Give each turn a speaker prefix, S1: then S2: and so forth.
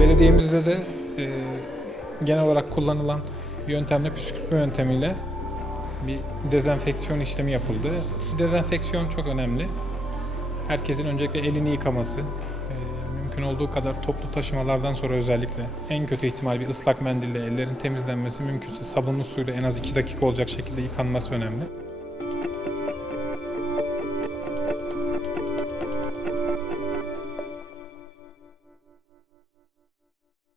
S1: Belediyemizde de e, genel olarak kullanılan yöntemle püskürtme yöntemiyle bir dezenfeksiyon işlemi yapıldı. Dezenfeksiyon çok önemli. Herkesin öncelikle elini yıkaması, e, mümkün olduğu kadar toplu taşımalardan sonra özellikle en kötü ihtimal bir ıslak mendille ellerin temizlenmesi, mümkünse sabunlu suyla en az 2 dakika olacak şekilde yıkanması önemli.